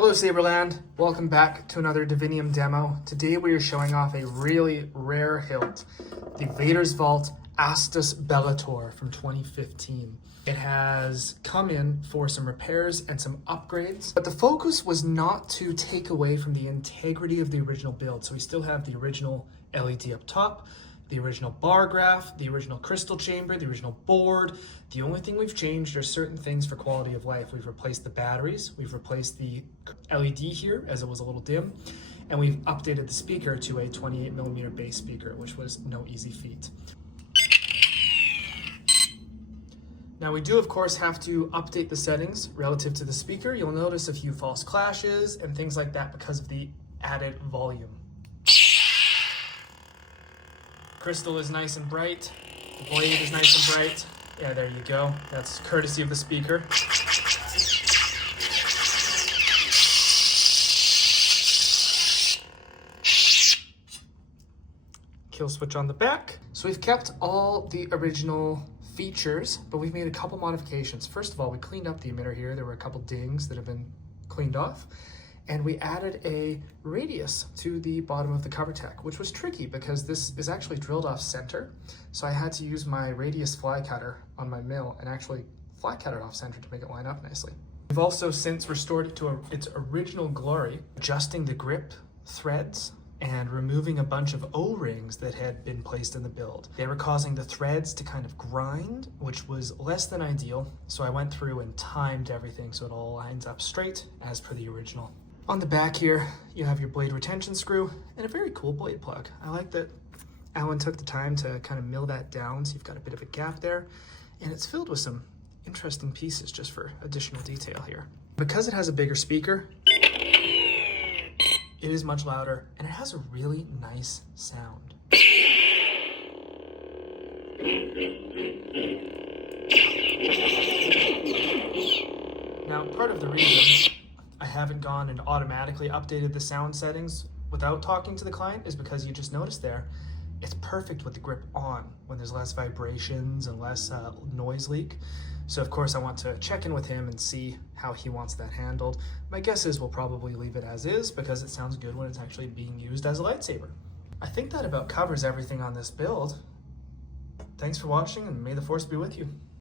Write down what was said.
Hello Saberland, welcome back to another Divinium demo. Today we are showing off a really rare hilt, the Vader's Vault Astus Bellator from 2015. It has come in for some repairs and some upgrades, but the focus was not to take away from the integrity of the original build. So we still have the original LED up top, the original bar graph, the original crystal chamber, the original board. The only thing we've changed are certain things for quality of life. We've replaced the batteries, we've replaced the LED here as it was a little dim, and we've updated the speaker to a 28mm bass speaker, which was no easy feat. Now we do of course have to update the settings relative to the speaker. You'll notice a few false clashes and things like that because of the added volume. Crystal is nice and bright. The blade is nice and bright. Yeah, there you go. That's courtesy of the speaker. Kill switch on the back. So we've kept all the original features, but we've made a couple modifications. First of all, we cleaned up the emitter here. There were a couple dings that have been cleaned off. And we added a radius to the bottom of the covertech, which was tricky because this is actually drilled off center. So I had to use my radius fly cutter on my mill and actually fly cut it off center to make it line up nicely. We've also since restored it to its original glory, adjusting the grip threads and removing a bunch of O-rings that had been placed in the build. They were causing the threads to kind of grind, which was less than ideal. So I went through and timed everything so it all lines up straight as per the original. On the back here, you have your blade retention screw and a very cool blade plug. I like that Alan took the time to kind of mill that down, so you've got a bit of a gap there, and it's filled with some interesting pieces just for additional detail here. Because it has a bigger speaker, it is much louder, and it has a really nice sound. Now, part of the reason I haven't gone and automatically updated the sound settings without talking to the client is because you just noticed there, it's perfect with the grip on when there's less vibrations and less noise leak. So of course I want to check in with him and see how he wants that handled. My guess is we'll probably leave it as is because it sounds good when it's actually being used as a lightsaber. I think that about covers everything on this build. Thanks for watching and may the Force be with you.